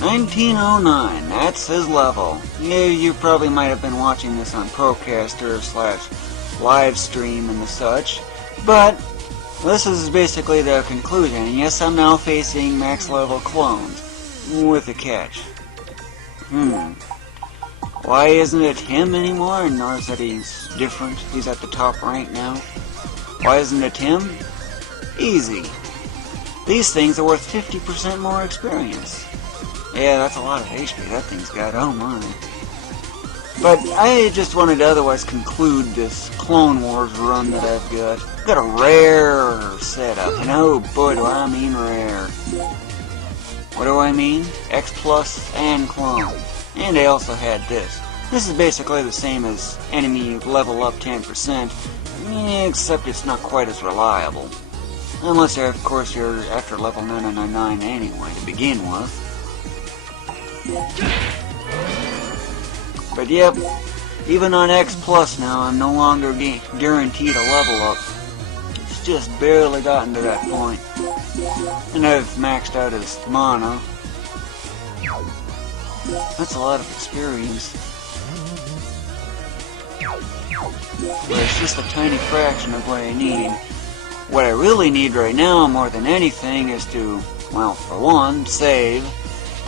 1909, that's his level. Yeah, you probably might have been watching this on Procaster / Livestream and the such, but this is basically the conclusion. And yes, I'm now facing max level clones, with a catch. Why isn't it him anymore? And notice that he's different. He's at the top rank now. Why isn't it him? Easy. These things are worth 50% more experience. Yeah, that's a lot of HP that thing's got, oh my. But I just wanted to otherwise conclude this Clone Wars run that I've got. I've got a rare setup, and oh boy do I mean rare. What do I mean? X Plus and Clone. And I also had this. This is basically the same as enemy level up 10%, except it's not quite as reliable. Unless, of course, you're after level 999 anyway to begin with. But yep, even on X Plus now, I'm no longer guaranteed a level up. It's just barely gotten to that point. And I've maxed out his mana. That's a lot of experience. But it's just a tiny fraction of what I need. What I really need right now, more than anything, is to, well, for one, save.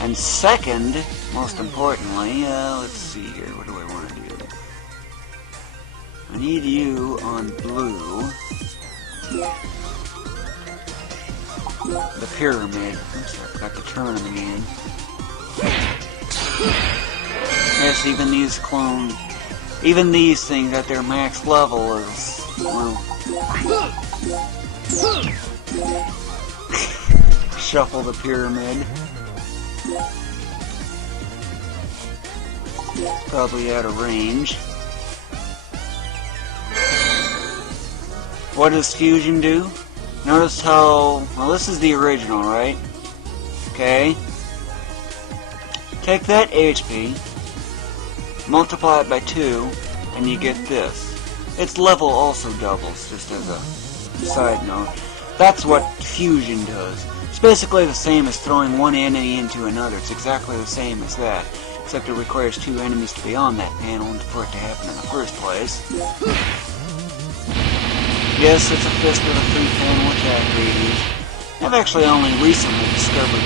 And second, most importantly, let's see here, what do I want to do? I need you on blue. The pyramid. Oops, I forgot to turn them again. Yes, even these things at their max level is, well... Shuffle the pyramid. Probably out of range. What does fusion do? Notice how... Well, this is the original, right? Okay. Take that HP, multiply it by 2, and you get this. Its level also doubles, just as a side note. That's what fusion does. It's basically the same as throwing one enemy into another. It's exactly the same as that, except it requires 2 enemies to be on that panel for it to happen in the first place. Yes, it's a fist with a 3-panel attack radius. I've actually only recently discovered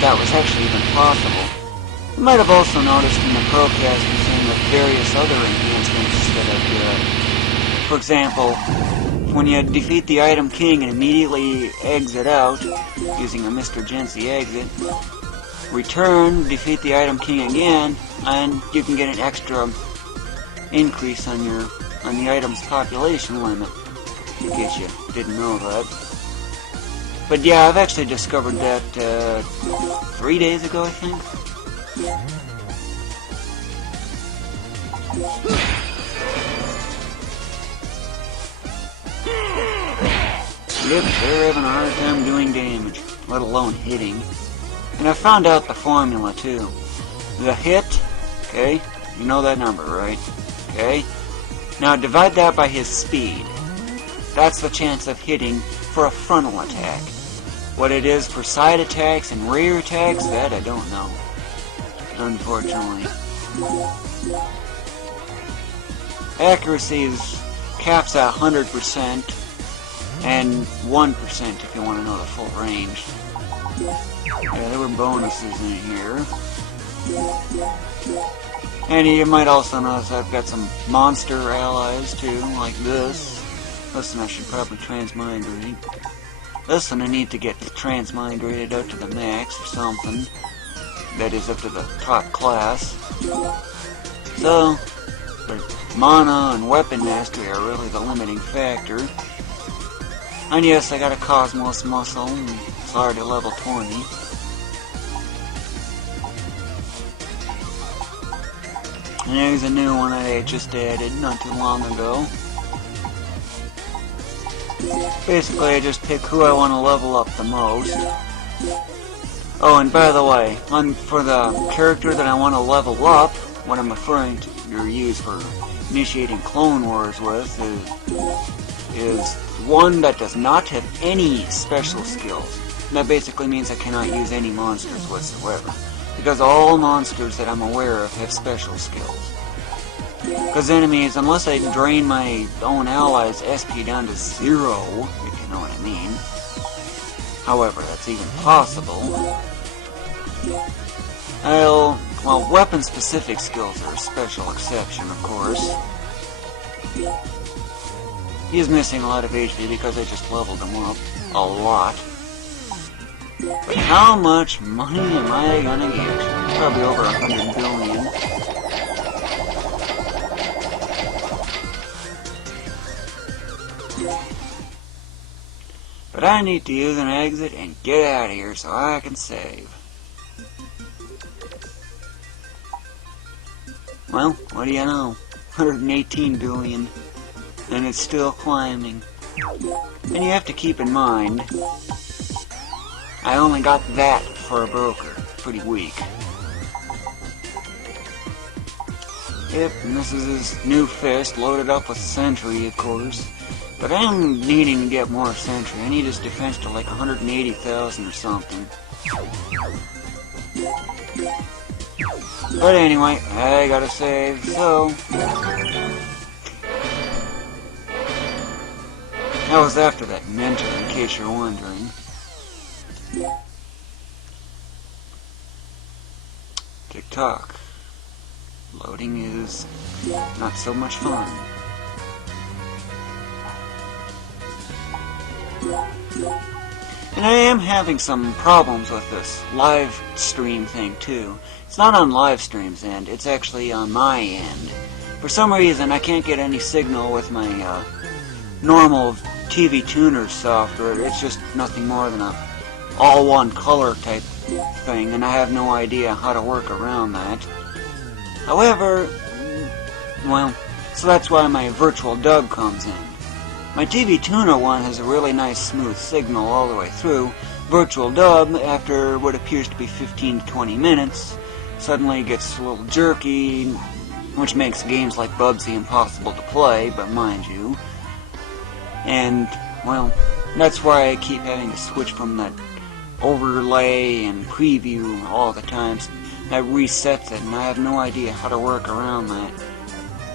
that was actually even possible. You might have also noticed in the Procaster thing with various other enhancements that I've got. For example, when you defeat the item king and immediately exit out, using a Mr. Gency exit, return, defeat the item king again, and you can get an extra increase on the item's population limit, in case you didn't know that. But yeah, I've actually discovered that 3 days ago, I think. Yep, they're having a hard time doing damage, let alone hitting. And I found out the formula too. The hit, okay, you know that number, right? Okay. Now divide that by his speed. That's the chance of hitting for a frontal attack. What it is for side attacks and rear attacks, that I don't know. Unfortunately. Accuracy is caps at 100%. And 1% if you want to know the full range. Yeah, there were bonuses in here. And you might also notice I've got some monster allies too, like this. Listen, I should probably transmigrate. Listen, I need to get transmigrated up to the max or something. That is up to the top class. So, mana and weapon mastery are really the limiting factor. And yes, I got a Cosmos muscle, and it's already level 20. And there's a new one I just added not too long ago. Basically, I just pick who I want to level up the most. Oh, and by the way, for the character that I want to level up, what I'm referring to, or use for initiating Clone Wars with, is one that does not have any special skills. that basically means I cannot use any monsters whatsoever. Because all monsters that I'm aware of have special skills. Because enemies, unless I drain my own allies' SP down to 0, if you know what I mean. However, that's even possible. Well, weapon-specific skills are a special exception, of course. He's missing a lot of HP because I just leveled him up. A lot. But how much money am I gonna get? Probably over 100 billion. But I need to use an exit and get out of here so I can save. Well, what do you know? 118 billion. And it's still climbing. And you have to keep in mind, I only got that for a broker. Pretty weak. Yep, and this is his new fist, loaded up with Sentry, of course. But I'm needing to get more Sentry. I need his defense to like 180,000 or something. But anyway, I gotta save, so... That was after that mentor, in case you're wondering. Tick-tock. Loading is not so much fun. And I am having some problems with this live stream thing too. It's not on live stream's end, it's actually on my end. For some reason I can't get any signal with my normal TV tuner software. It's just nothing more than a all one color type thing, and I have no idea how to work around that. However, well, so that's why my virtual dub comes in. My TV tuner one has a really nice smooth signal all the way through. Virtual dub, after what appears to be 15 to 20 minutes, suddenly gets a little jerky, which makes games like Bubsy impossible to play, but mind you. And, well, that's why I keep having to switch from that overlay and preview all the time. That resets it, and I have no idea how to work around that.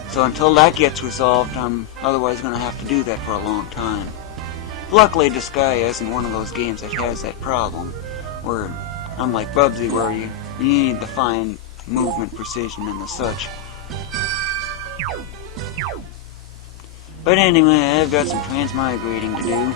So until that gets resolved, I'm otherwise going to have to do that for a long time. Luckily, Disgaea isn't one of those games that has that problem, where, unlike Bubsy, where you need the fine movement precision and the such. But anyway, I've got some transmigrating to do.